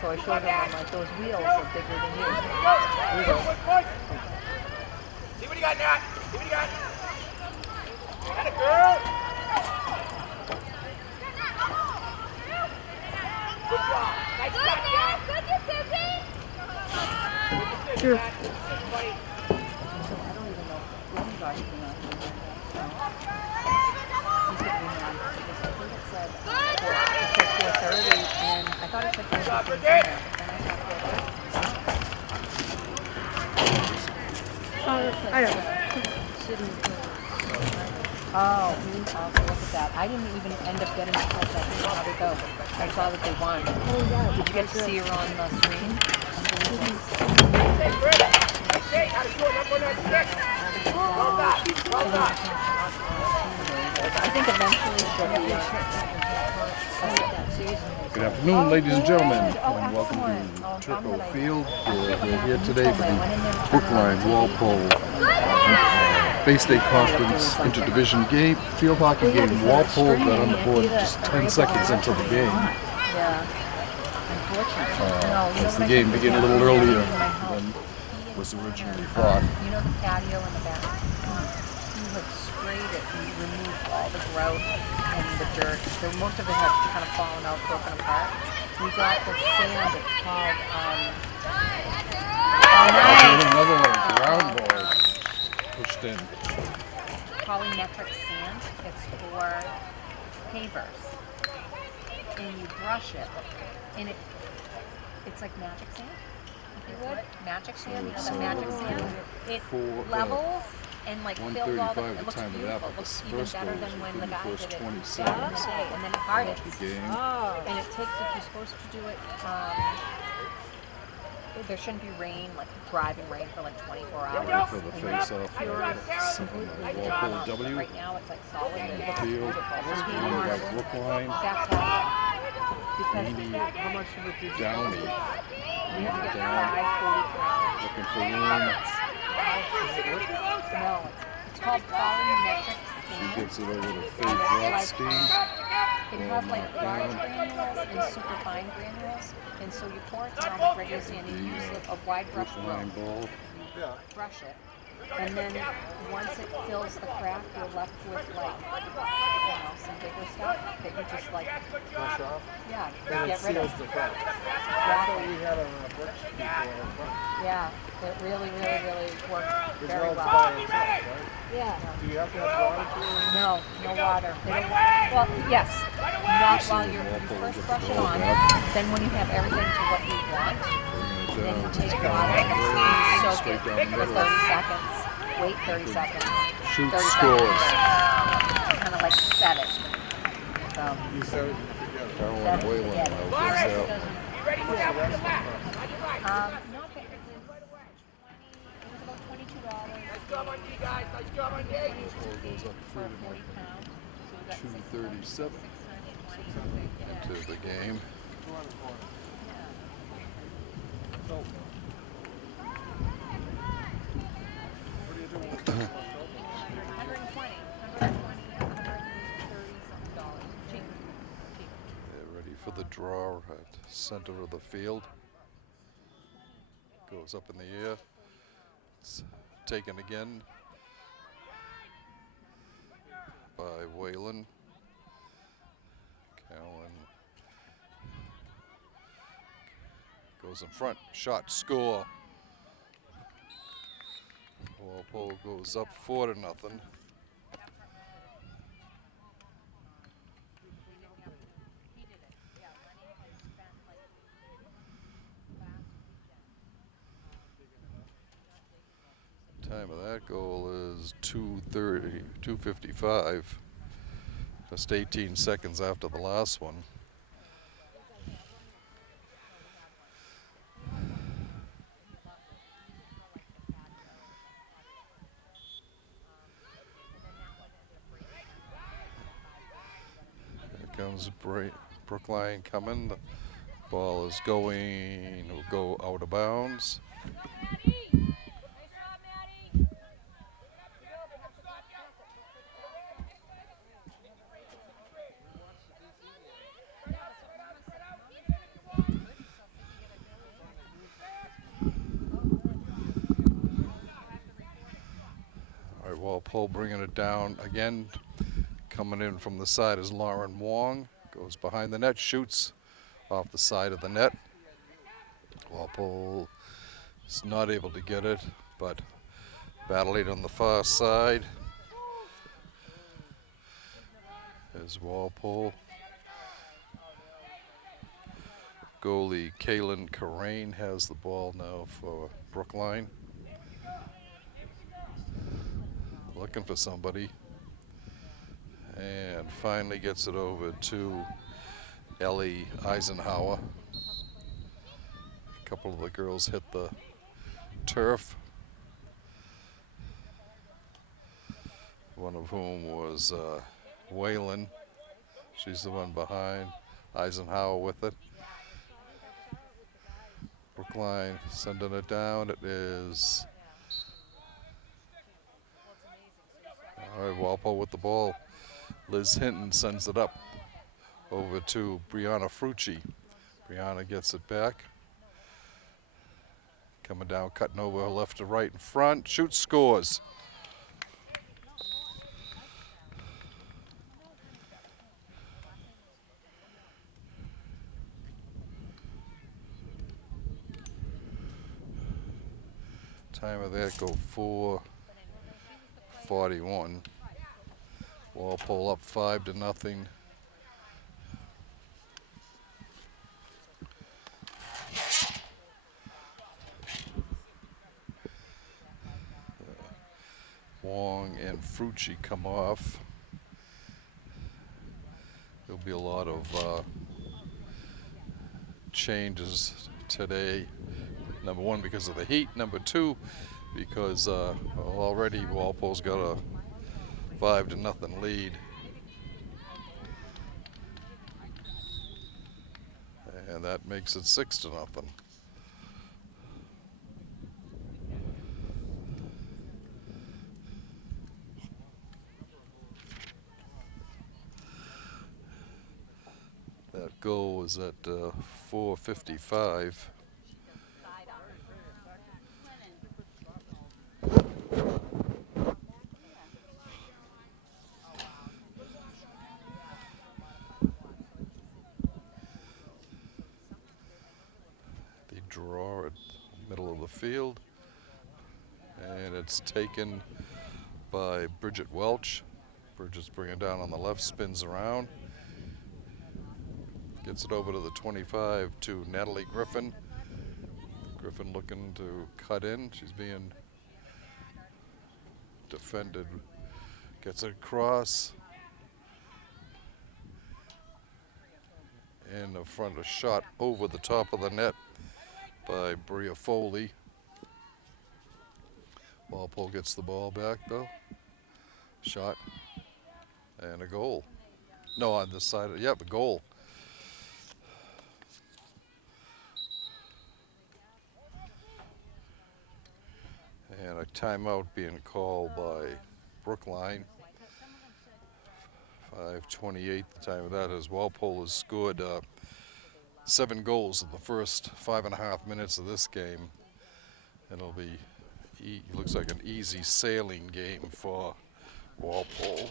So I showed him, I'm like, those wheels are bigger than you. See what you got, Nat. See what you got. Got it, girl. Good job. Nice job, Nat. Sure. So I don't even know if Lenny got even on here right now. He's getting me mad because I think it said 4:30, and I thought it said 4:15 in there, but then I saw 4:30. I don't know. Oh, okay, look at that. I didn't even end up getting to catch that game. How'd it go? I saw that they won. Oh, yeah. Did you get to see her on the screen? Hey, how to do it? Number 96. Well done. Well done. I think eventually she'll be Good afternoon, ladies and gentlemen, and welcome to Turco Field. We're here today for the Brookline Walpole Bay State Conference Interdivision game, field hockey game. Walpole got on the board just 10 seconds into the game. Yeah. Unfortunately. As the game began a little earlier than was originally thought. You know the patio in the back? He had sprayed it and removed all the grout and the dirt. So most of it had kind of fallen out, broken apart. We got the sand, it's called, Another one, ground ball pushed in. polymetric sand. It's for pavers. And you brush it, and it's like magic sand. If you would, magic sand, you know the magic sand? It levels and like fills all the, it looks beautiful. It looks even better than when the guy did it back in the day. And then it hardens. And it takes, if you're supposed to do it, there shouldn't be rain, like driving rain for like 24 hours. For the face off, something like Walpole W. Right now it's like solid and it looks Field, beautiful. owned by Brookline, Because Andy Downey, we have to get down, 540 looking for room. No, it's called polymetric He sand. gets it over to Faye Rothstein. It has like large granules and super fine granules, and so you pour it down with regular sand and you use a wide brush Brookline brush. ball. Brush it, and then once it fills the crack, you're left with like, some bigger stuff that you just like Brush off? Yeah, And get it rid of. seals the crack. That's what we had on our bricks before. Yeah, it really worked It's very all well. by itself, right? Yeah. Do you have to have water to it? No water. They don't, well, yes, not while you first brush it on. Then when you have everything to what you want, then you take water and you soak it for 30 seconds. Wait 30 seconds. Shoot 30 scores. Kind of like set it. So, You set it together. Caroline Whalen now gives out. Be ready for that with the left. On your right. not bad. It was about $22 Nice job on D, guys. Nice job on D. Walpole goes up for 3 40 pounds. So we got 2:37 into the game. They're ready for the draw at center of the field. Goes up in the air. It's taken again by Whalen. Cowan goes in front. Shot, score. Walpole goes up 4-0. Time of that goal is 2:30, 2:55. Just 18 seconds after the last one. Here comes Brookline coming. The ball is going, will go out of bounds. Walpole bringing it down again. Coming in from the side is Lauren Wong. Goes behind the net, shoots off the side of the net. Walpole is not able to get it, but battling on the far side is Walpole. Goalie Kaylin Carrain has the ball now for Brookline. Looking for somebody. And finally gets it over to Ellie Eisenhower. A couple of the girls hit the turf. One of whom was Whalen. She's the one behind. Eisenhower with it. Brookline sending it down. It is. All right, Walpole with the ball. Liz Hinton sends it up over to Brianna Frucci. Brianna gets it back. Coming down, cutting over left to right in front. Shoots, scores. Time of that go 4:41. Walpole up 5-0. Wong and Frucci come off. There'll be a lot of changes today. Number one, because of the heat. Number two, because already Walpole's got a 5-0 lead. And that makes it 6-0. That goal was at 4:55. Draw at the middle of the field, and it's taken by Bridget Welch. Bridget's bringing it down on the left, spins around, gets it over to the 25 to Natalie Griffin. Griffin looking to cut in. She's being defended. Gets it across. In the front, a shot over the top of the net by Bria Foley. Walpole gets the ball back though. Shot and a goal. No, on this side. Yep, a goal. And a timeout being called by Brookline. 5:28. The time of that is Walpole has scored 7 goals in the first 5.5 minutes of this game. It'll be, looks like an easy sailing game for Walpole.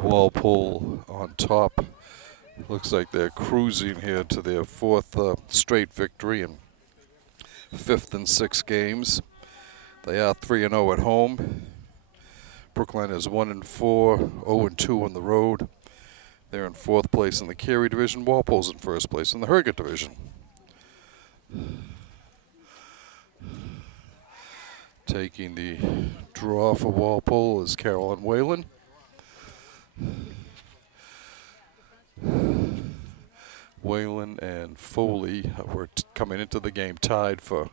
Walpole on top. Looks like they're cruising here to their 4th straight victory and fifth and sixth games. They are 3-0 at home. Brookline is 1-4, 0-2 on the road. They're in fourth place in the Carey division. Walpole's in first place in the Herget division. Taking the draw for Walpole is Carolyn Whalen. Whalen and Foley were coming into the game tied for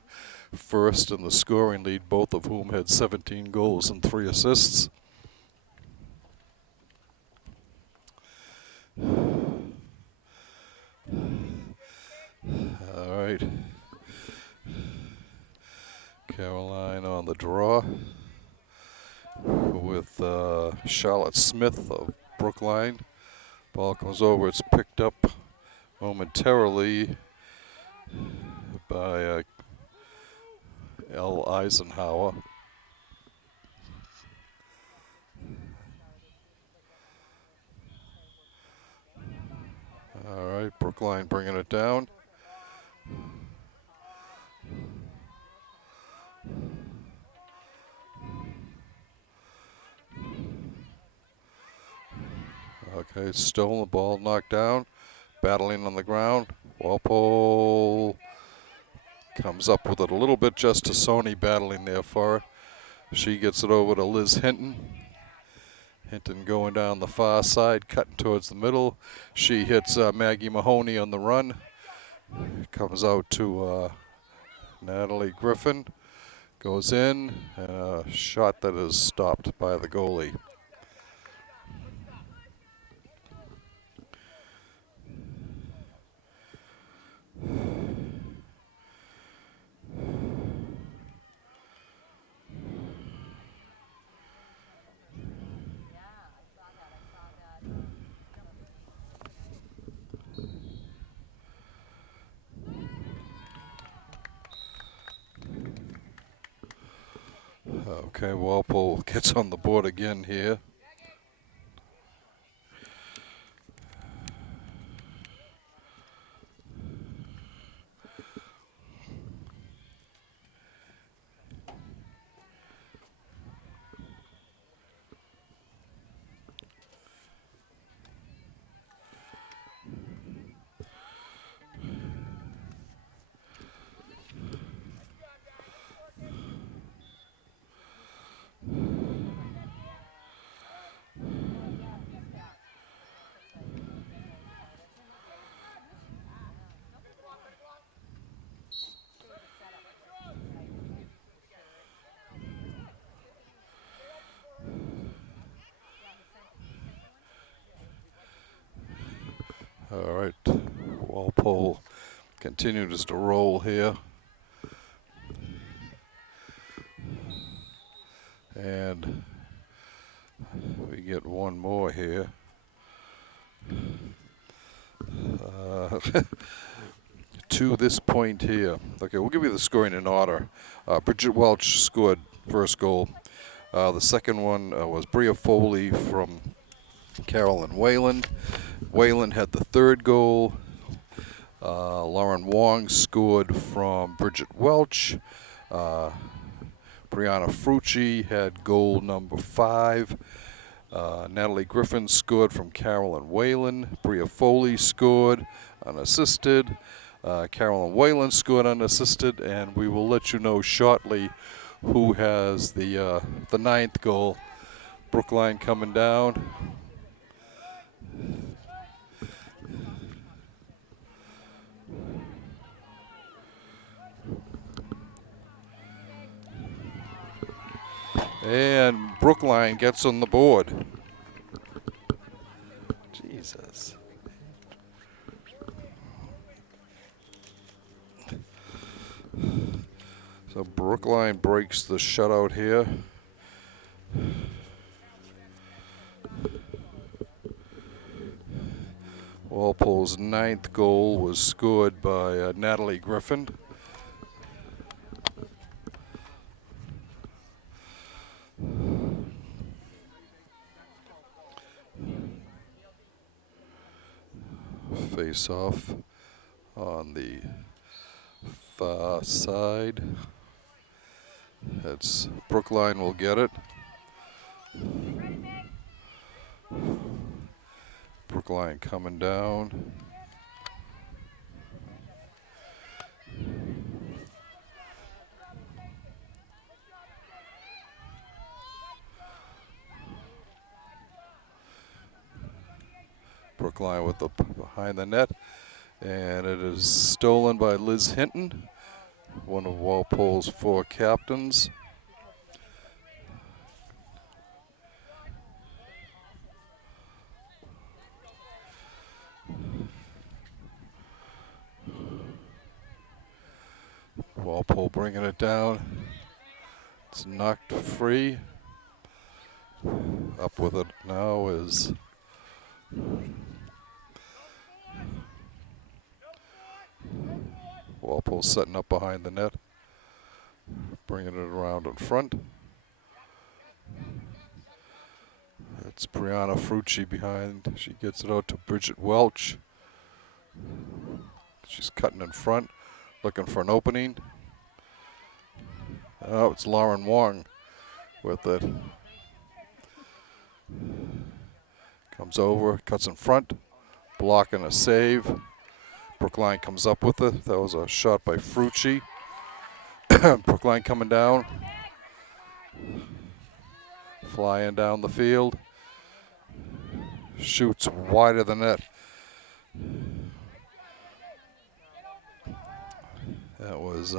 first in the scoring lead, both of whom had 17 goals and 3 assists. All right. Caroline on the draw with Charlotte Smith of Brookline. Ball comes over. It's picked up momentarily by L. Eisenhower. All right, Brookline bringing it down. Okay, stolen, the ball knocked down, battling on the ground. Walpole comes up with it a little bit just to Sony battling there for her. She gets it over to Liz Hinton. Hinton going down the far side, cutting towards the middle. She hits Maggie Mahoney on the run. Comes out to Natalie Griffin. Goes in, and a shot that is stopped by the goalie. Okay, Walpole gets on the board again here. All right, Walpole continues to roll here. And we get one more here. To this point here. Okay, we'll give you the scoring in order. Bridget Welch scored first goal. The second one was Bria Foley from Carolyn Whalen. Whalen had the third goal. Lauren Wong scored from Bridget Welch. Brianna Frucci had goal number 5. Natalie Griffin scored from Carolyn Whalen. Bria Foley scored unassisted. Carolyn Whalen scored unassisted, and we will let you know shortly who has the ninth goal. Brookline coming down. And Brookline gets on the board. Jesus. So Brookline breaks the shutout here. Walpole's ninth goal was scored by Natalie Griffin. Face off on the side. It's Brookline will get it. Brookline coming down. Brookline with the behind the net, and it is stolen by Liz Hinton, one of Walpole's 4 captains. Walpole bringing it down. It's knocked free. Up with it now is Walpole setting up behind the net, bringing it around in front. It's Brianna Frucci behind. She gets it out to Bridget Welch. She's cutting in front, looking for an opening. Oh, it's Lauren Wong with it. Comes over, cuts in front, blocking a save. Brookline comes up with it. That was a shot by Frucci. Brookline coming down. Flying down the field. Shoots wide of the net. That was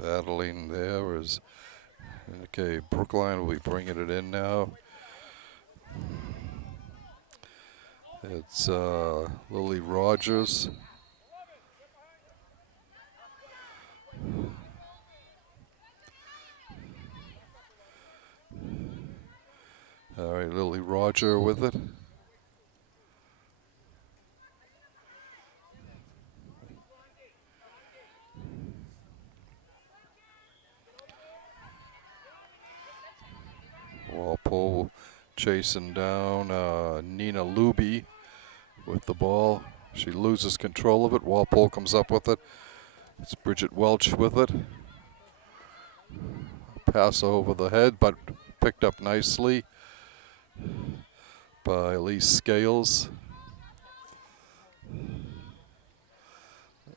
battling there is, okay, Brookline will be bringing it in now. It's Lily Rogers. All right, Lily Roger with it. Walpole chasing down Nina Luby with the ball. She loses control of it. Walpole comes up with it. It's Bridget Welch with it. Pass over the head, but picked up nicely by Elise Scales.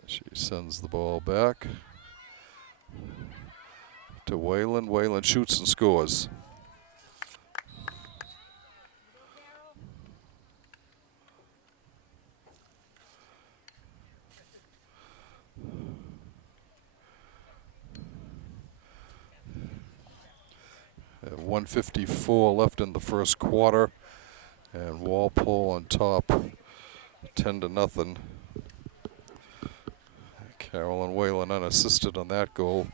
She sends the ball back to Whalen. Whalen shoots and scores. At 1:54 left in the first quarter, and Walpole on top, 10-0. Carolyn Whalen unassisted on that goal.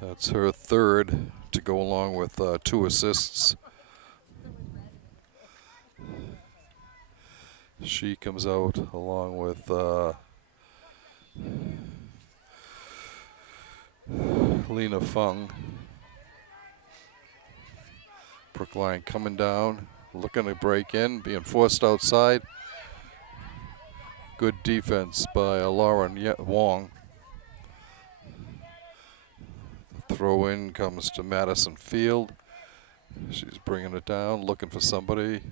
That's her third to go along with 2 assists. She comes out along with Lena Fung. Brookline coming down, looking to break in, being forced outside. Good defense by Lauren Wong. The throw in comes to Madison Field. She's bringing it down, looking for somebody.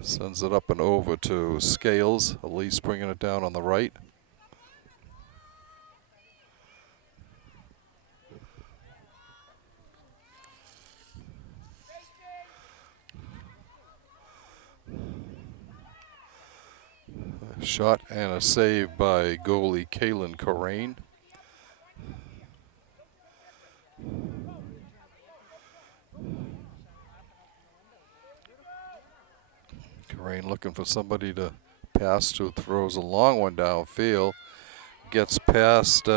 Sends it up and over to Scales. Elise bringing it down on the right. Shot and a save by goalie Kaylin Corain. Corain looking for somebody to pass to, throws a long one downfield. Gets past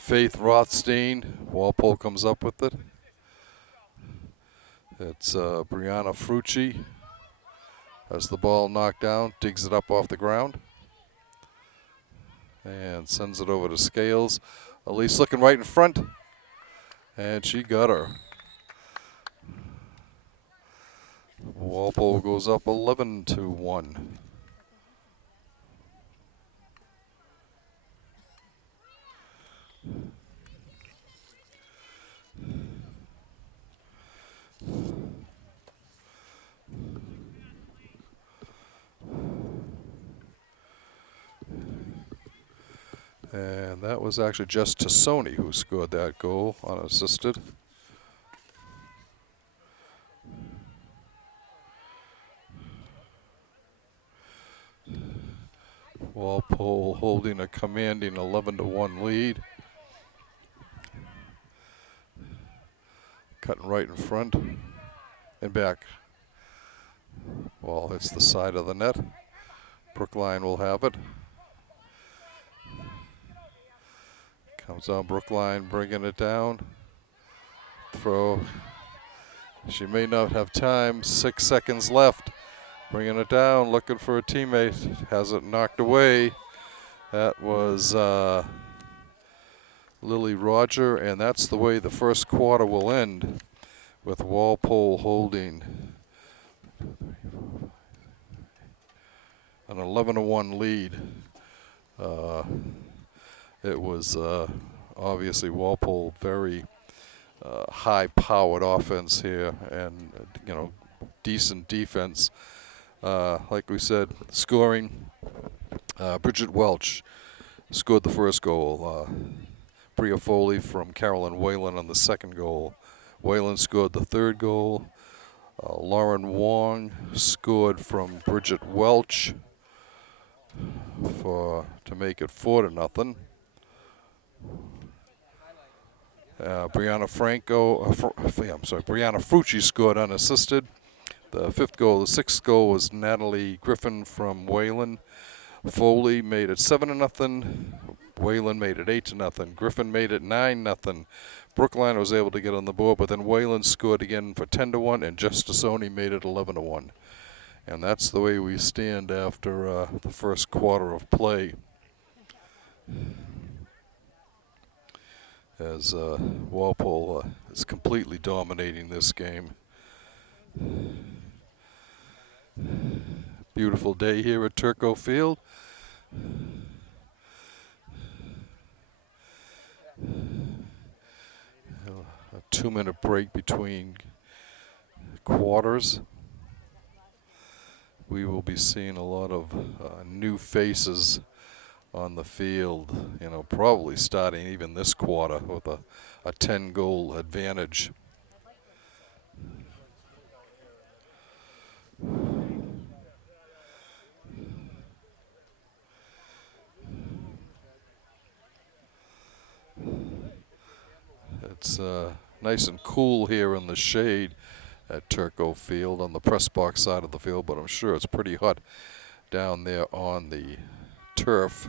Faith Rothstein. Walpole comes up with it. It's Brianna Frucci. Has the ball knocked down, digs it up off the ground, and sends it over to Scales. Elise looking right in front, and she got her. Walpole goes up 11-1. And that was actually just Tassoni who scored that goal unassisted. Walpole holding a commanding 11-1 lead. Cutting right in front and back. Ball hits the side of the net. Brookline will have it. Comes on Brookline, bringing it down. Throw. She may not have time. 6 seconds left. Bringing it down, looking for a teammate. Has it knocked away. That was Lily Roger, and that's the way the first quarter will end, with Walpole holding an 11-1 lead. It was obviously Walpole very high-powered offense here, and decent defense. Like we said, scoring. Bridget Welch scored the first goal. Bria Foley from Carolyn Whalen on the second goal. Whalen scored the third goal. Lauren Wong scored from Bridget Welch to make it 4-0. Brianna Frucci scored unassisted. The sixth goal was Natalie Griffin from Whalen. Foley made it 7-0. Whalen made it 8-0. Griffin made it 9-0. Brookline was able to get on the board, but then Whalen scored again for 10-1, and Justisoni made it 11-1. And that's the way we stand after the first quarter of play. As Walpole is completely dominating this game. Beautiful day here at Turco Field. A 2-minute break between quarters. We will be seeing a lot of new faces on the field, probably starting even this quarter with a 10-goal advantage. It's nice and cool here in the shade at Turco Field on the press box side of the field, but I'm sure it's pretty hot down there on the turf.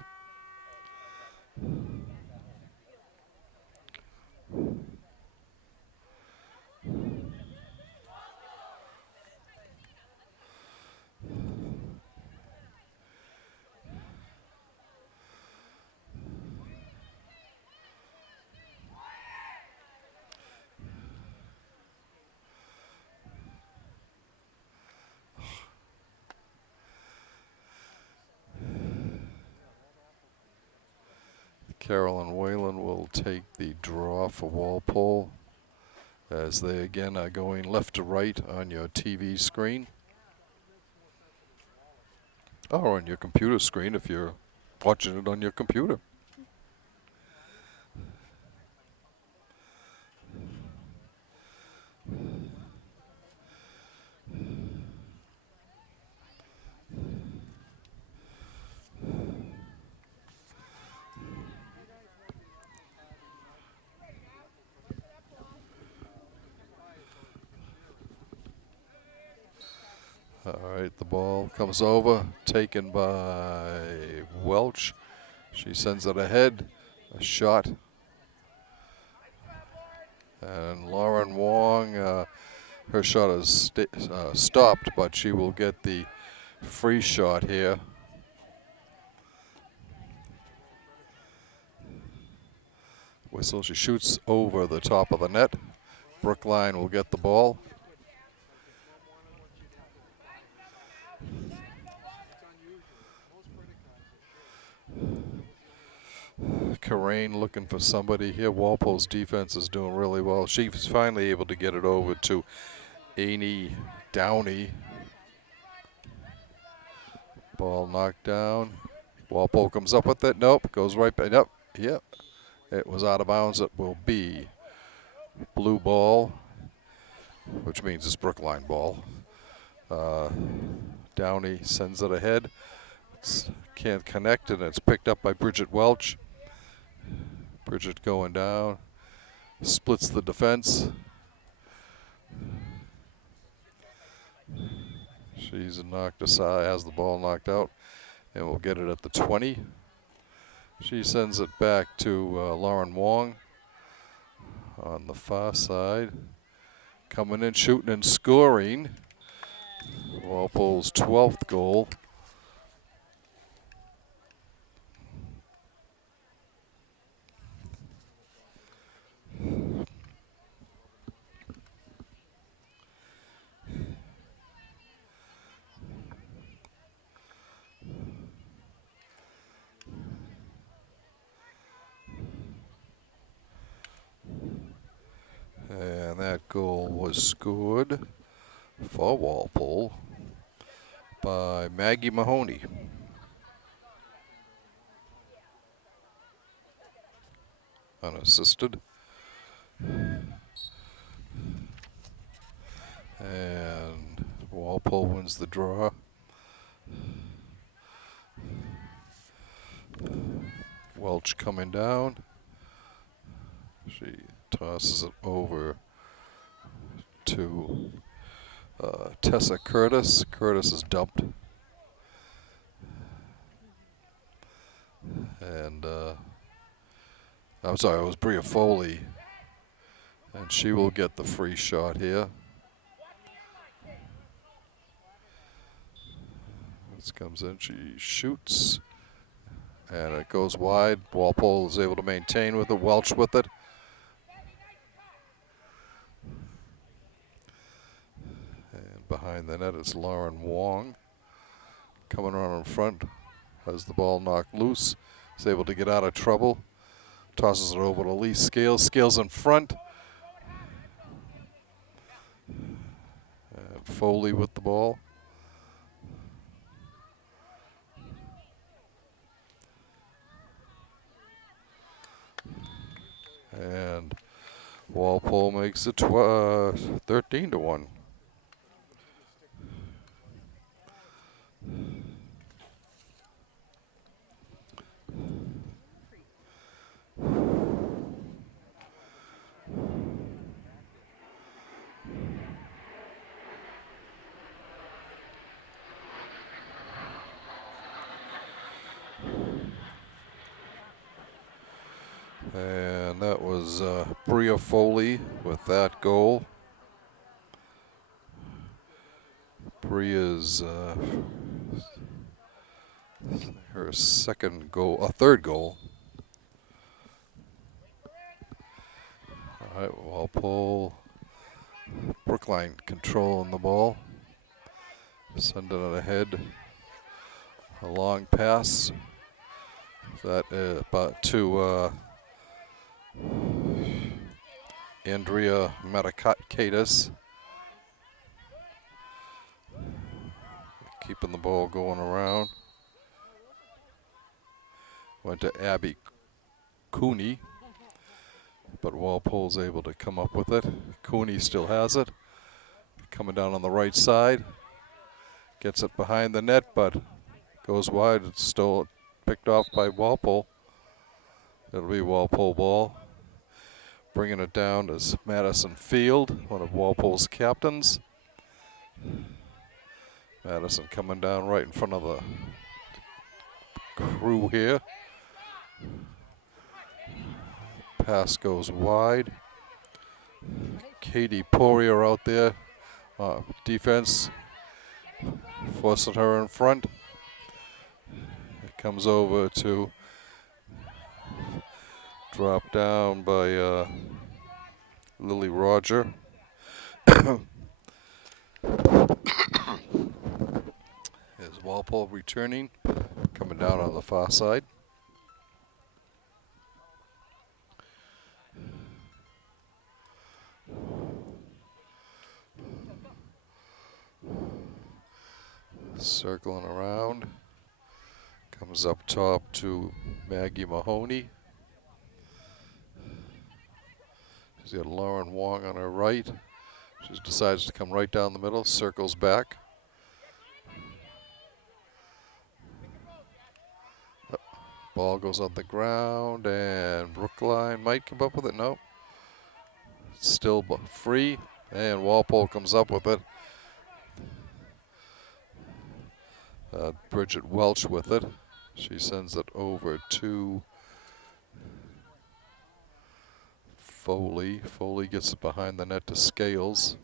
Carolyn Whalen will take the draw for Walpole, as they again are going left to right on your TV screen, or on your computer screen if you're watching it on your computer. All right, the ball comes over, taken by Welch. She sends it ahead. A shot And Lauren Wong, her shot is stopped, but she will get the free shot here. Whistle, she shoots over the top of the net. Brookline will get the ball. Karain looking for somebody here. Walpole's defense is doing really well. She's finally able to get it over to Amy Downey. Ball knocked down. Walpole comes up with it. Nope. Goes right back. Nope. Yep. It was out of bounds. It will be blue ball, which means it's Brookline ball. Downey sends it ahead. Can't connect, and it's picked up by Bridget Welch. Bridget going down. Splits the defense. She's knocked aside, has the ball knocked out, and will get it at the 20. She sends it back to Lauren Wong on the far side. Coming in, shooting and scoring. Walpole's 12th goal. And that goal was scored for Walpole by Maggie Mahoney. Unassisted. And Walpole wins the draw. Welch coming down. She tosses it over to Tessa Curtis. Curtis is dumped. And I'm sorry, it was Bria Foley. And she will get the free shot here. This comes in, she shoots. And it goes wide. Walpole is able to maintain with it. Welch with it. And behind the net is Lauren Wong. Coming around in front. Has the ball knocked loose. Is able to get out of trouble. Tosses it over to Lee Scales. Scales in front. And Foley with the ball. And Walpole makes it 13-1. And that was Bria Foley with that goal. Bria's her second goal, third goal. All right, Walpole, Brookline controlling the ball, sending it ahead. A long pass. That about to Andrea Matakatis. Keeping the ball going around. Went to Abby Cooney, but Walpole's able to come up with it. Cooney still has it. Coming down on the right side. Gets it behind the net, but goes wide. It's still picked off by Walpole. It'll be Walpole ball. Bringing it down is Madison Field, one of Walpole's captains. Madison coming down right in front of the crew here. Pass goes wide. Katie Poirier out there. Defense forcing her in front. It comes over to drop down by Lily Roger. There's Walpole returning, coming down on the far side. Circling around, comes up top to Maggie Mahoney. She's got Lauren Wong on her right. She decides to come right down the middle, circles back. Ball goes on the ground, and Brookline might come up with it. No. Still free, and Walpole comes up with it. Bridget Welch with it. She sends it over to Foley. Foley gets it behind the net to Scales.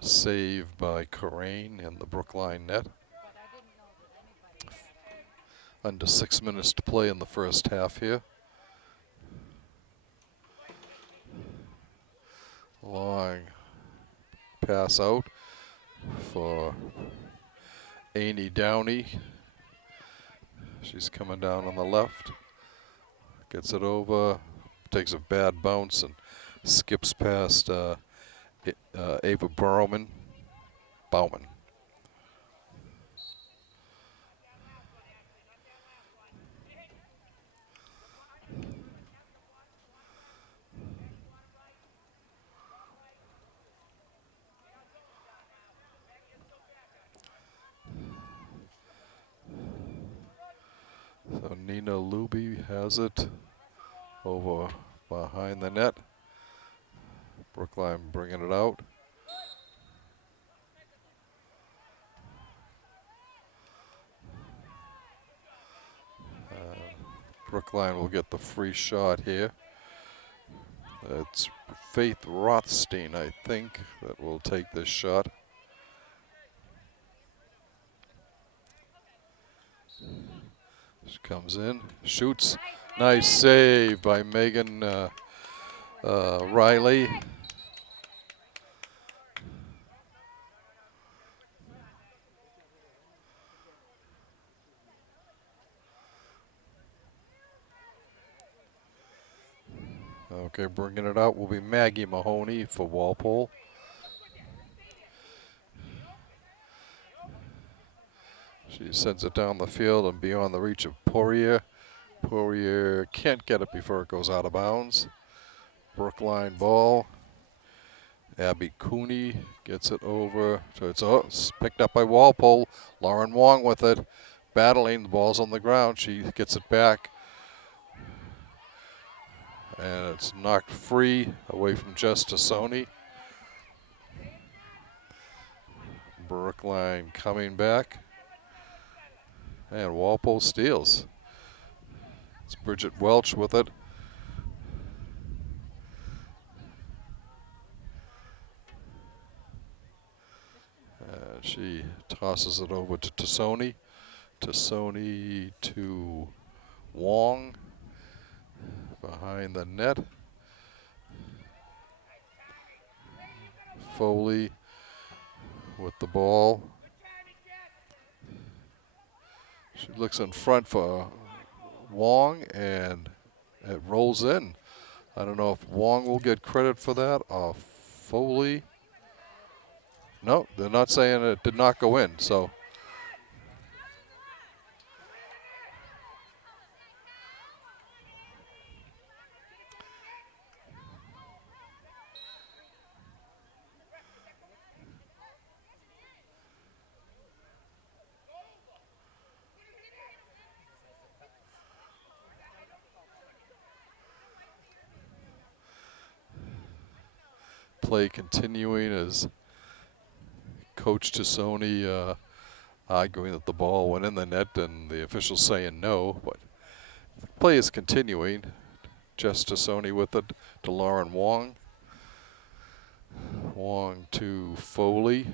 Save by Corain in the Brookline net. Under 6 minutes to play in the first half here. Long pass out for Amy Downey. She's coming down on the left. Gets it over, takes a bad bounce and skips past Ava Bauman. So Nina Luby has it over behind the net. Brookline bringing it out. Brookline will get the free shot here. It's Faith Rothstein, I think, that will take this shot. She comes in, shoots. Nice save by Megan Riley. Okay, bringing it out will be Maggie Mahoney for Walpole. She sends it down the field and beyond the reach of Poirier. Poirier can't get it before it goes out of bounds. Brookline ball. Abby Cooney gets it over. So it's picked up by Walpole. Lauren Wong with it. Battling, the ball's on the ground. She gets it back. And it's knocked free away from Jess Tassoni. Brookline coming back. And Walpole steals. It's Bridget Welch with it. She tosses it over to Tassoni. Tassoni to Wong. Behind the net. Foley with the ball. She looks in front for Wong, and it rolls in. I don't know if Wong will get credit for that or Foley. No, they're not saying it did not go in, so. Play continuing as Coach Tassoni arguing that the ball went in the net and the officials saying no, but Play is continuing. Jess Tassoni with it to Lauren Wong. Wong to Foley.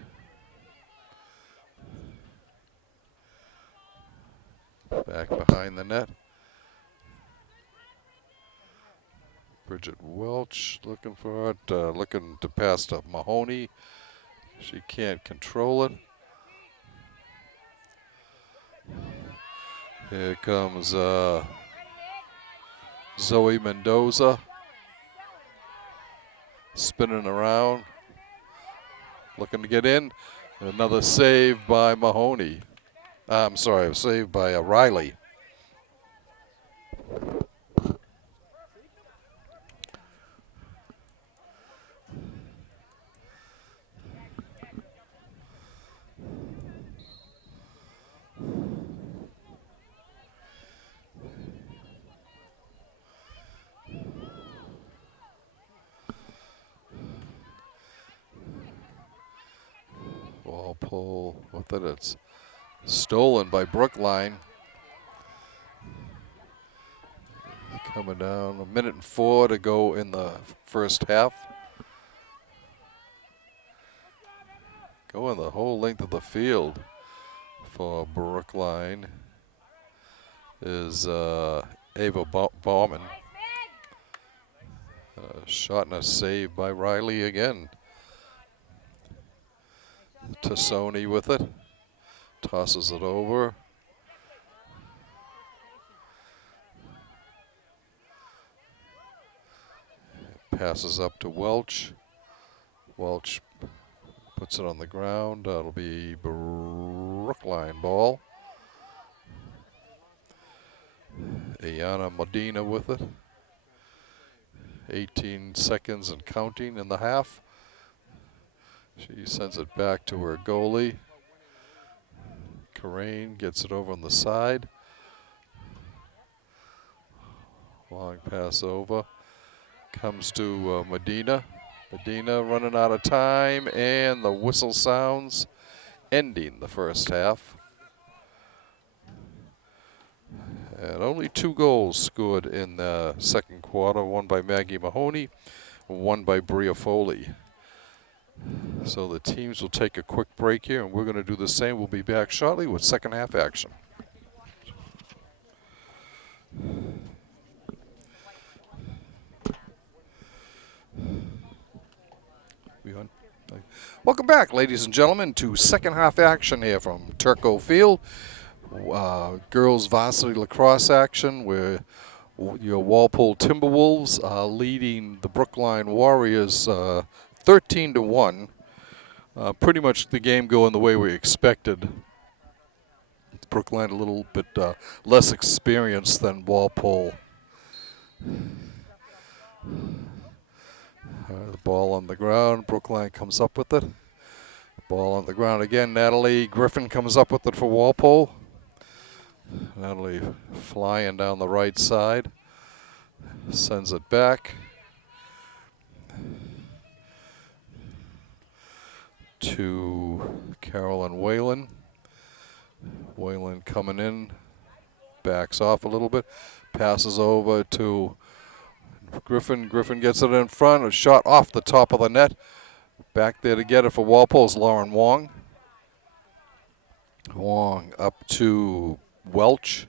Back behind the net. Bridget Welch looking for it. Looking to pass to Mahoney. She can't control it. Here comes Zoe Mendoza. Spinning around. Looking to get in. Another save by Mahoney. I'm sorry, saved by Riley. Walpole with it. It's stolen by Brookline. Coming down, 1:04 to go in the first half. Going the whole length of the field for Brookline is Ava Bauman. Shot and a save by Riley again. Tassoni with it. Tosses it over. Passes up to Welch. Welch puts it on the ground. That'll be Brookline ball. Ayana Medina with it. 18 seconds and counting in the half. She sends it back to her goalie. Karain gets it over on the side. Long pass over. Comes to Medina. Medina running out of time, and the whistle sounds, ending the first half. And only 2 goals scored in the second quarter, one by Maggie Mahoney, one by Bria Foley. So the teams will take a quick break here, and we're going to do the same. We'll be back shortly with second half action. We on? Welcome back, ladies and gentlemen, to second half action here from Turco Field. Girls varsity lacrosse action where your Walpole Timberwolves are leading the Brookline Warriors 13-1. Pretty much the game going the way we expected. Brookline a little bit less experienced than Walpole. The ball on the ground. Brookline comes up with it. Ball on the ground again. Natalie Griffin comes up with it for Walpole. Natalie flying down the right side. Sends it back. To Carolyn Whalen. Whalen coming in. Backs off a little bit. Passes over to Griffin. Griffin gets it in front. A shot off the top of the net. Back there to get it for Walpole's Lauren Wong. Wong up to Welch.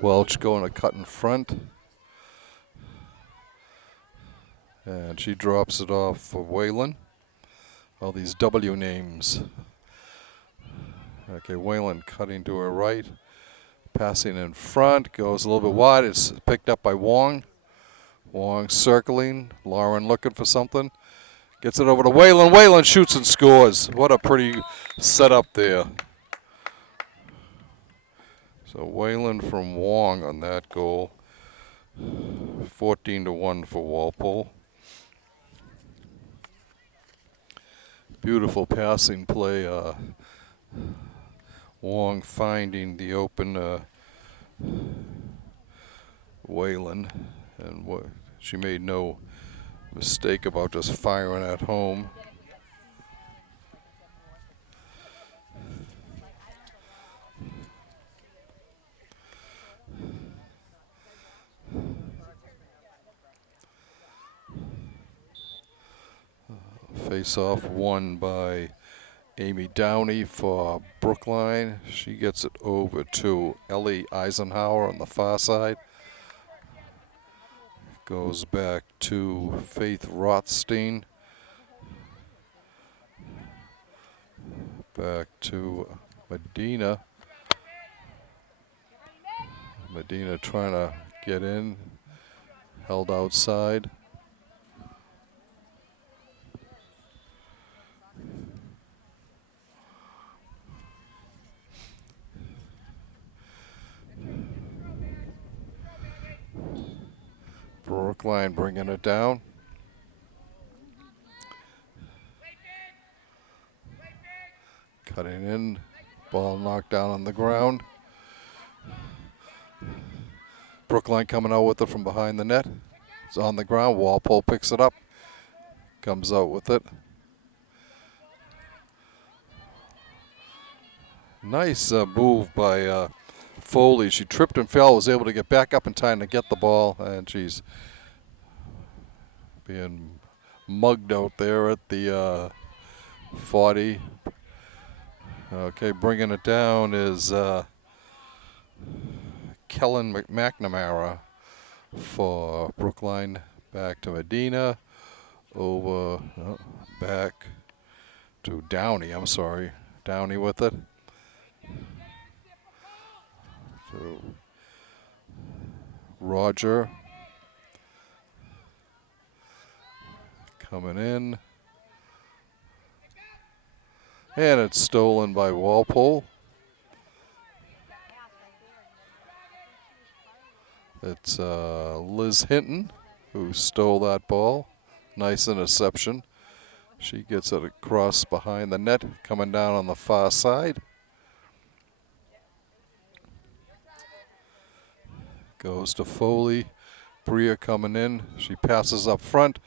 Welch going to cut in front. And she drops it off for Whalen. All these W names. Okay, Whalen cutting to her right. Passing in front. Goes a little bit wide. It's picked up by Wong. Wong circling. Lauren looking for something. Gets it over to Whalen. Whalen shoots and scores. What a pretty setup there. So Whalen from Wong on that goal. 14-1 for Walpole. Beautiful passing play. Wong finding the open Whalen, and she made no mistake about just firing at home. Face-off won by Amy Downey for Brookline. She gets it over to Ellie Eisenhower on the far side. Goes back to Faith Rothstein. Back to Medina. Medina trying to get in. Held outside. Brookline bringing it down. Cutting in. Ball knocked down on the ground. Brookline coming out with it from behind the net. It's on the ground. Walpole picks it up. Comes out with it. Nice move by Foley. She tripped and fell, was able to get back up in time to get the ball, and she's being mugged out there at the 40. Okay, bringing it down is Kellen McNamara for Brookline. Back to Medina. Over, back to Downey. I'm sorry. Downey with it. So Roger coming in. And it's stolen by Walpole. It's Liz Hinton who stole that ball. Nice interception. She gets it across behind the net, coming down on the far side. Goes to Foley. Bria coming in. She passes up front.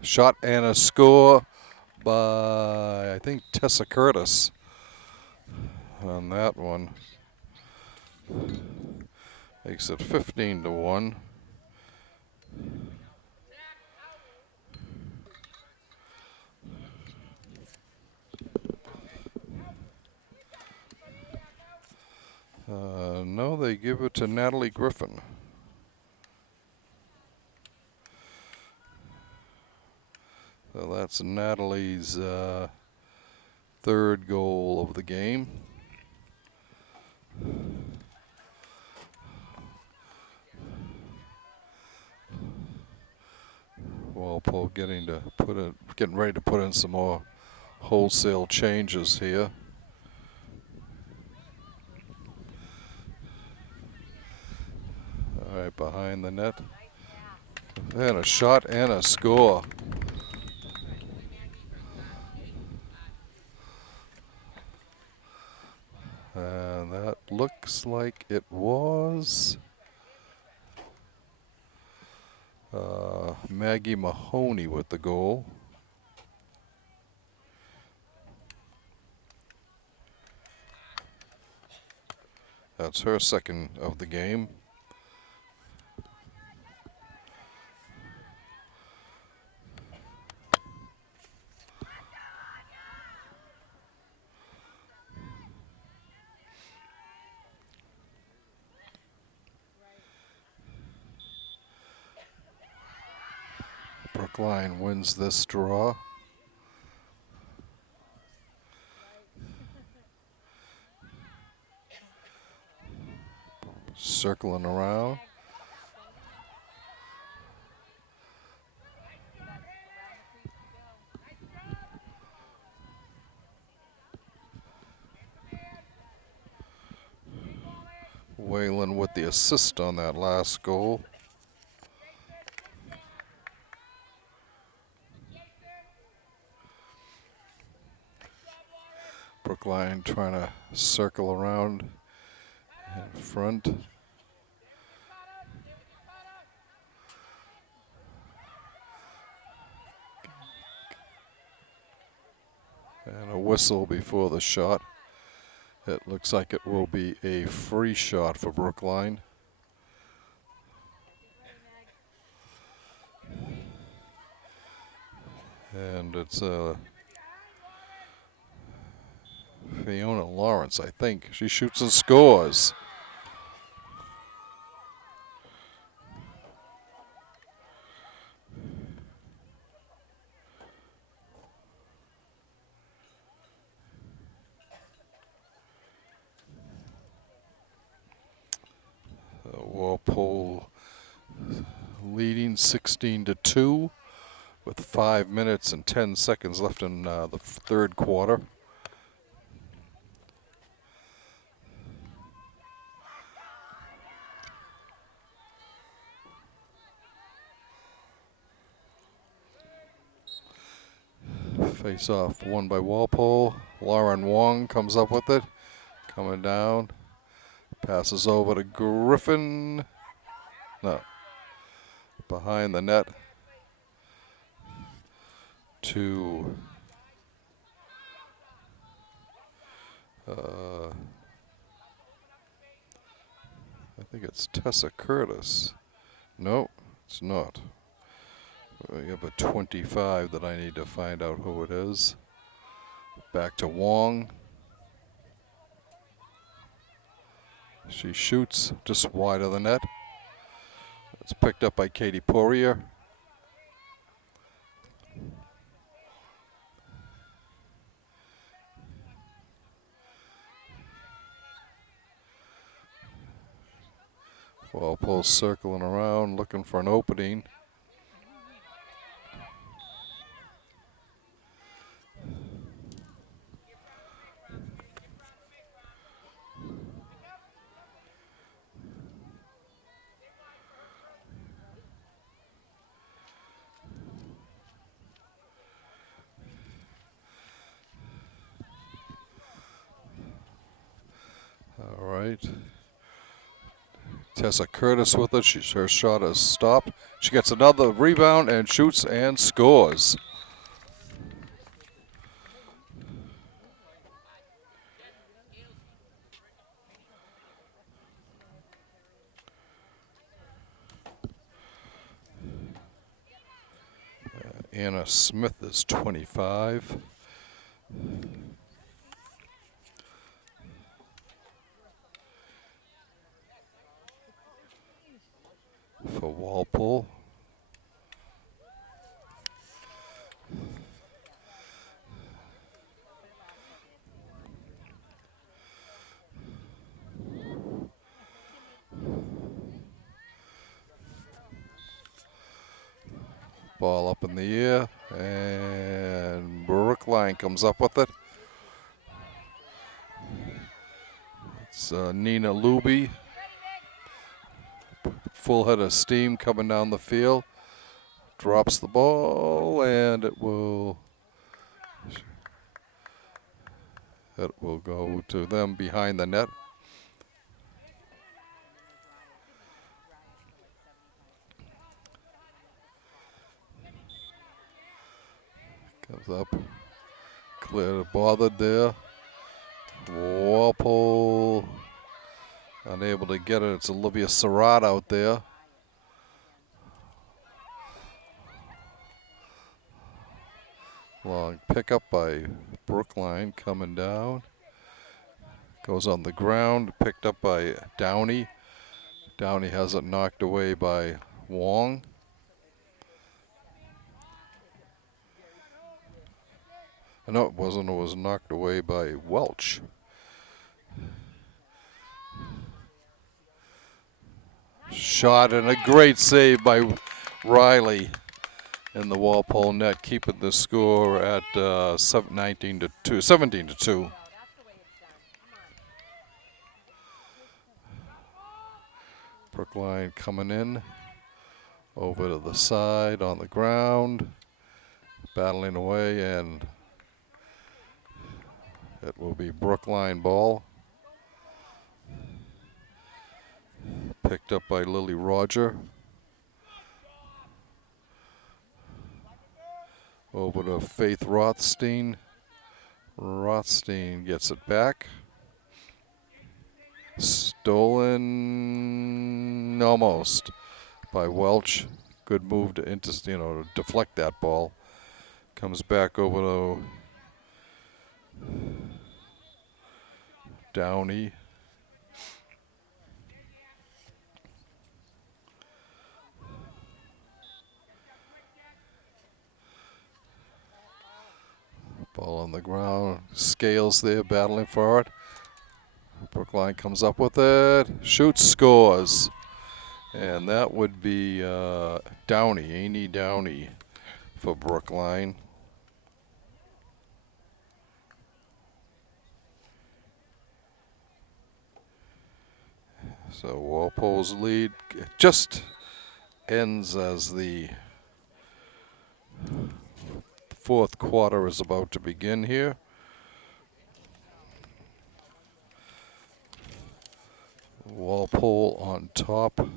Shot and a score by, I think, Tessa Curtis on that one. Makes it 15-1. No, they give it to Natalie Griffin. So that's Natalie's third goal of the game. Walpole getting ready to put in some more wholesale changes here. All right, behind the net. And a shot and a score. And that looks like it was Maggie Mahoney with the goal. That's her second of the game. Brookline wins this draw. Circling around. Whalen with the assist on that last goal. Brookline trying to circle around in front. And a whistle before the shot. It looks like it will be a free shot for Brookline. And it's Fiona Lawrence, I think. She shoots and scores. Walpole leading 16-2 with 5 minutes and 10 seconds left in the third quarter. Face off won by Walpole. Lauren Wong comes up with it. Coming down. Passes over to Griffin. No. Behind the net. To I think it's Tessa Curtis. No, it's not. We have a 25 that I need to find out who it is. Back to Wong. She shoots just wide of the net. It's picked up by Katie Poirier. Walpole circling around, looking for an opening. All right. Tessa Curtis with it. Her shot is stopped. She gets another rebound and shoots and scores. Anna Smith is 25. For Walpole. Ball up in the air, and Brookline comes up with it. It's Nina Luby. Full head of steam coming down the field. Drops the ball, and it will go to them behind the net. Comes up, clear, bothered there. Walpole unable to get it. It's Olivia Surratt out there. Long pickup by Brookline coming down. Goes on the ground, picked up by Downey. Downey has it knocked away by Wong. No, it wasn't. It was knocked away by Welch. Shot and a great save by Riley in the Walpole net, keeping the score at 17-2. Brookline coming in over to the side on the ground, battling away, and it will be Brookline ball. Picked up by Lily Roger. Over to Faith Rothstein. Rothstein gets it back. Stolen almost by Welch. Good move to deflect that ball. Comes back over to Downey. Ball on the ground. Scales there battling for it. Brookline comes up with it. Shoots, scores. And that would be Downey, Amy Downey for Brookline. So Walpole's lead just ends as the fourth quarter is about to begin here. Walpole on top,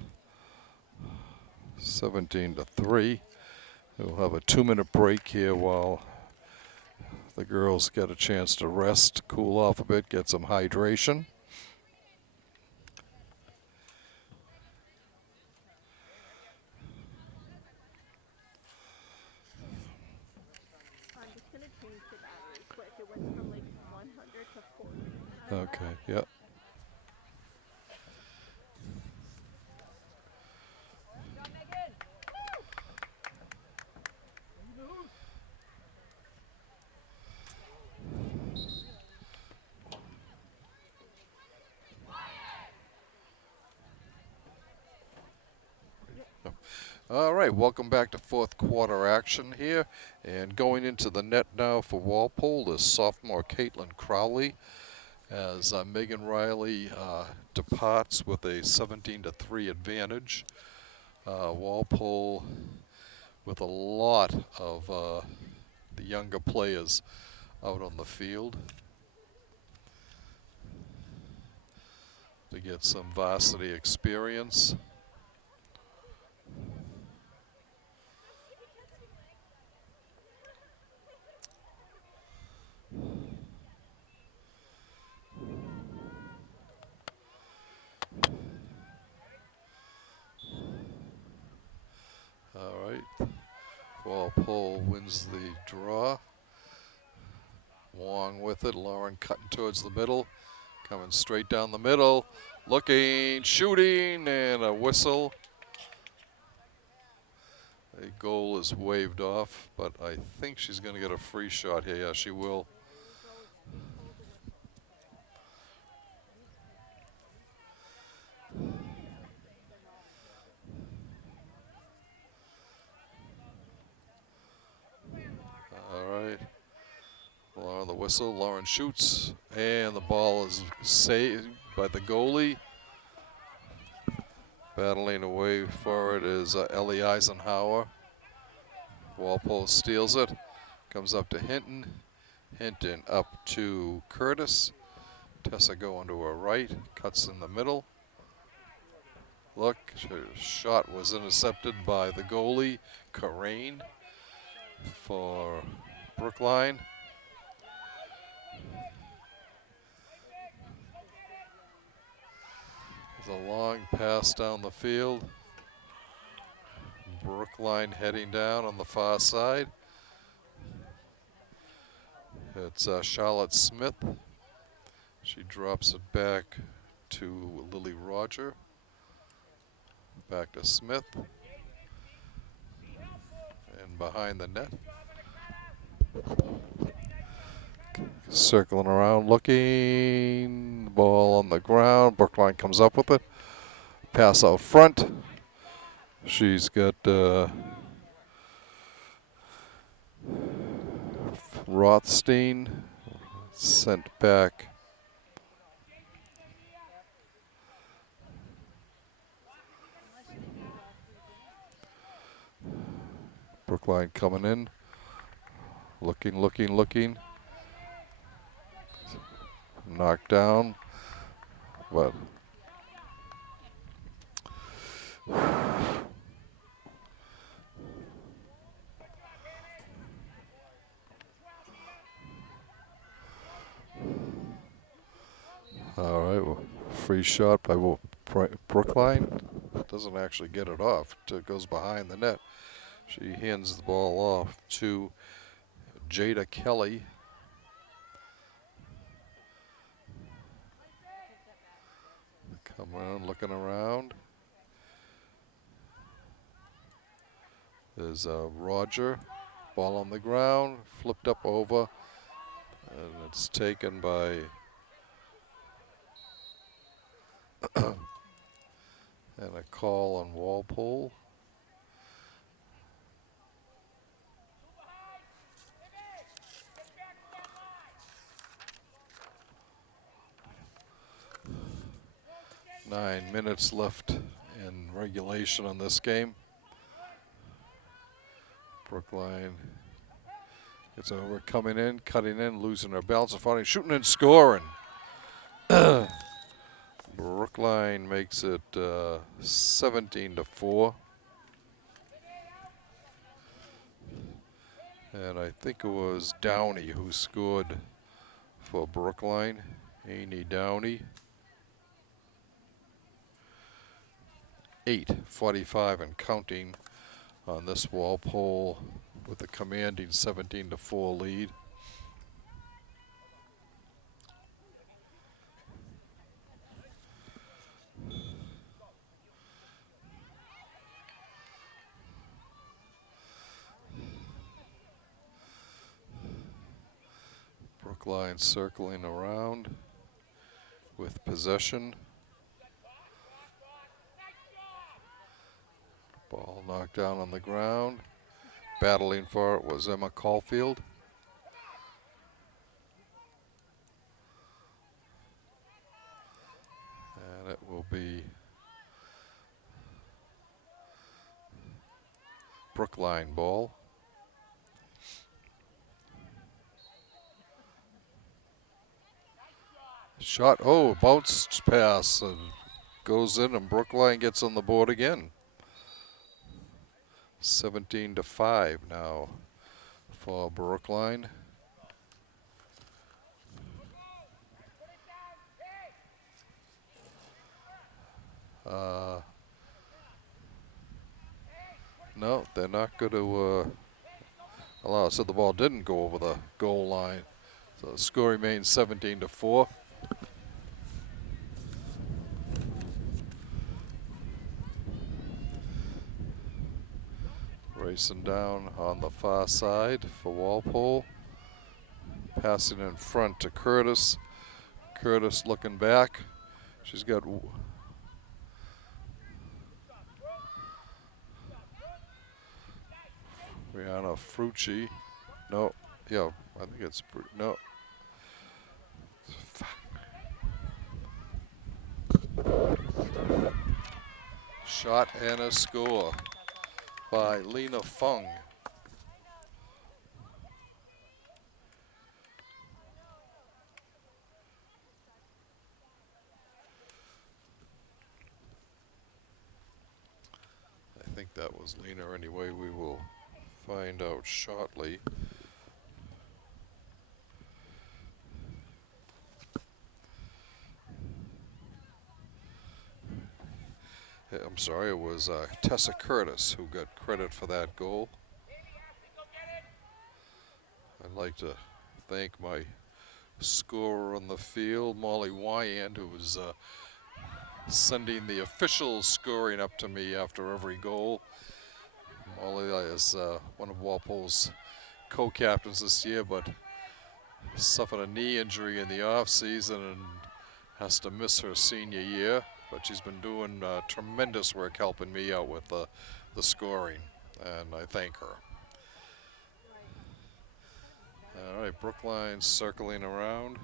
17-3. We'll have a 2-minute break here while the girls get a chance to rest, cool off a bit, get some hydration. I'm just gonna change the battery quick. It went from like 100 to 40. Okay, yep. All right, welcome back to fourth quarter action here. And going into the net now for Walpole is sophomore Caitlin Crowley as Megan Riley departs with a 17-3 advantage. Walpole with a lot of the younger players out on the field to get some varsity experience. All right, Walpole wins the draw. Wong with it, Lauren cutting towards the middle, coming straight down the middle, looking, shooting, and a whistle. A goal is waved off, but I think she's going to get a free shot here. Yeah, she will. All right. On the whistle, Lauren shoots, and the ball is saved by the goalie. Battling away for it is Ellie Eisenhower. Walpole steals it, comes up to Hinton. Hinton up to Curtis. Tessa going to her right, cuts in the middle. Look, her shot was intercepted by the goalie, Karain, for Brookline. There's a long pass down the field. Brookline heading down on the far side. It's Charlotte Smith. She drops it back to Lily Roger. Back to Smith. And behind the net. Circling around, looking. The ball on the ground. Brookline comes up with it. Pass out front. She's got Rothstein sent back. Brookline coming in. Looking, looking, looking. Knocked down, but all right, well, free shot by Brookline. Doesn't actually get it off. It goes behind the net. She hands the ball off to Jada Kelly. Come on, looking around. There's Roger. Ball on the ground, flipped up over, and it's taken by and a call on Walpole. Nine minutes left in regulation on this game. Brookline gets over, coming in, cutting in, losing her balance, and falling, shooting and scoring. Brookline makes it 17-4. And I think it was Downey who scored for Brookline. Amy Downey. 8:45 and counting on this Walpole with a commanding 17-4 lead. Brookline circling around with possession. Ball knocked down on the ground. Battling for it was Emma Caulfield. And it will be Brookline ball. Shot, oh, bounced pass and goes in, and Brookline gets on the board again. 17-5 now for Brookline. No, they're not going to allow it. So the ball didn't go over the goal line. So the score remains 17-4. Racing down on the far side for Walpole. Passing in front to Curtis. Curtis looking back. She's got Rihanna Frucci. No, yeah, I think it's no. Shot and a score by Lena Fung. I think that was Lena anyway. We will find out shortly. I'm sorry, it was Tessa Curtis who got credit for that goal. I'd like to thank my scorer on the field, Molly Wyand, who was sending the official scoring up to me after every goal. Molly is one of Walpole's co-captains this year, but suffered a knee injury in the off-season and has to miss her senior year. But she's been doing tremendous work helping me out with the scoring, and I thank her. All right, Brookline circling around.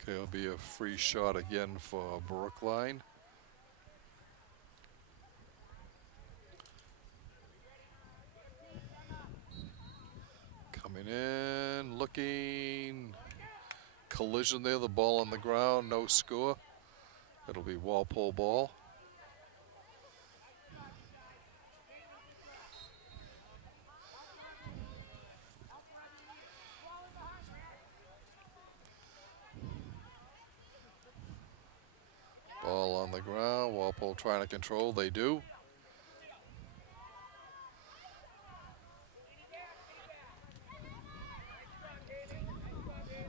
Okay, it'll be a free shot again for Brookline. Coming in, looking, collision there, the ball on the ground, no score. It'll be Walpole ball. Ball on the ground. Walpole trying to control. They do.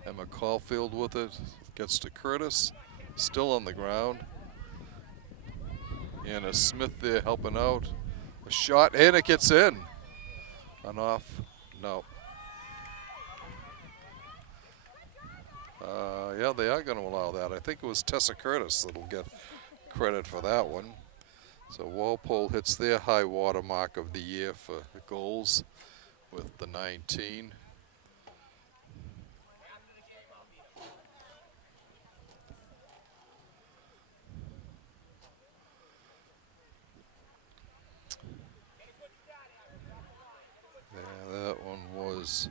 Emma Caulfield with it. Gets to Curtis. Still on the ground. Anna Smith there helping out. A shot, and it gets in. On off. No. Yeah, they are going to allow that. I think it was Tessa Curtis that'll get credit for that one. So Walpole hits their high water mark of the year for goals with the 19. Yeah, that one was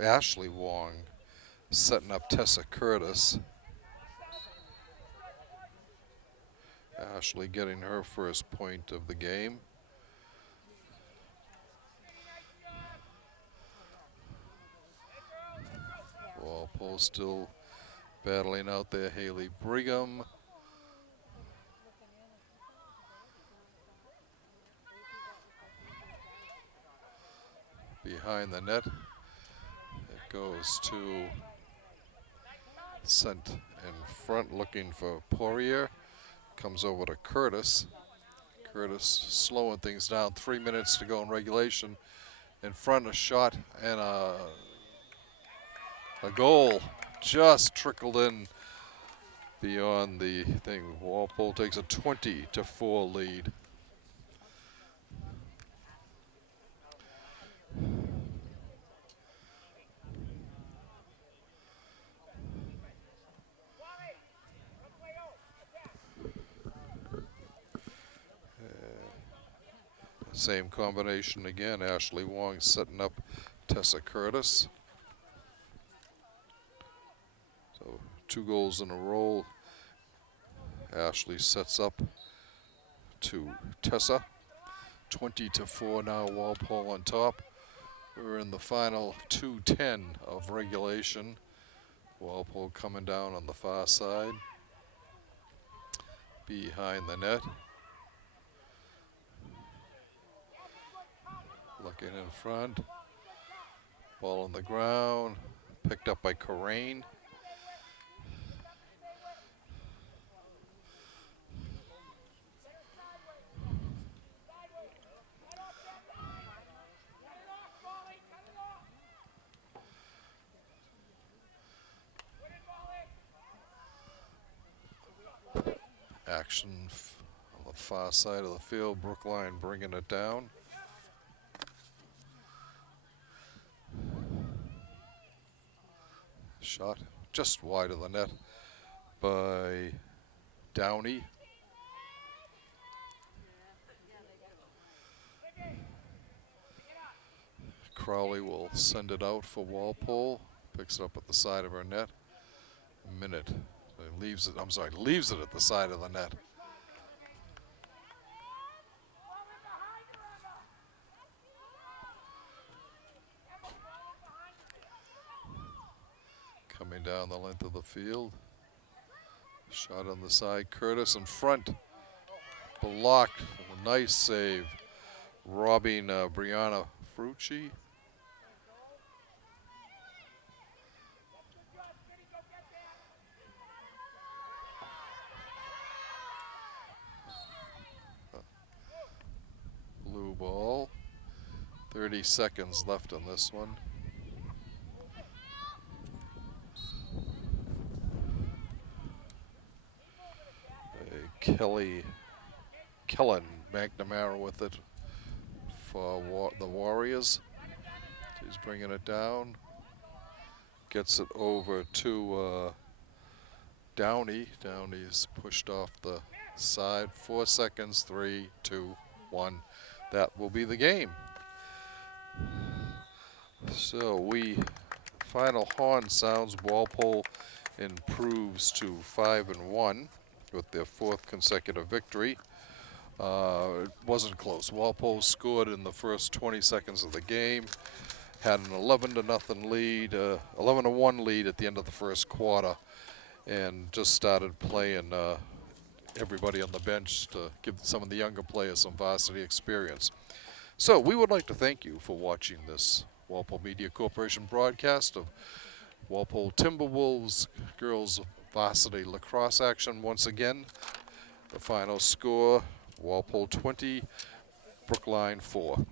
Ashley Wong setting up Tessa Curtis. Ashley getting her first point of the game. Walpole still battling out there. Haley Brigham. Behind the net. It goes to sent in front looking for Poirier. Comes over to Curtis. Curtis slowing things down. 3 minutes to go in regulation. In front, a shot and a goal just trickled in beyond the thing. Walpole takes a 20-4 lead. Same combination again. Ashley Wong setting up Tessa Curtis. So 2 goals in a row. Ashley sets up to Tessa. 20-4 now. Walpole on top. We're in the final 2:10 of regulation. Walpole coming down on the far side. Behind the net. Looking in front. Ball on the ground. Picked up by Corain. Action on the far side of the field. Brookline bringing it down. Shot just wide of the net by Downey. Crowley will send it out for Walpole. Picks it up at the side of her net. Minute. Leaves it, leaves it at the side of the net. Coming down the length of the field. Shot on the side. Curtis in front. Blocked. A nice save. Robbing Brianna Frucci. Blue ball. 30 seconds left on this one. Kellen McNamara with it for the Warriors. He's bringing it down. Gets it over to Downey. Downey's pushed off the side. 4 seconds. 3, 2, 1. That will be the game. So we final horn sounds, Walpole improves to 5-1 with their 4th consecutive victory. It wasn't close. Walpole scored in the first 20 seconds of the game, had an 11-0 lead, 11-1 lead at the end of the first quarter, and just started playing everybody on the bench to give some of the younger players some varsity experience. So we would like to thank you for watching this Walpole Media Corporation broadcast of Walpole Timberwolves girls varsity lacrosse action once again. The final score, Walpole 20, Brookline 4.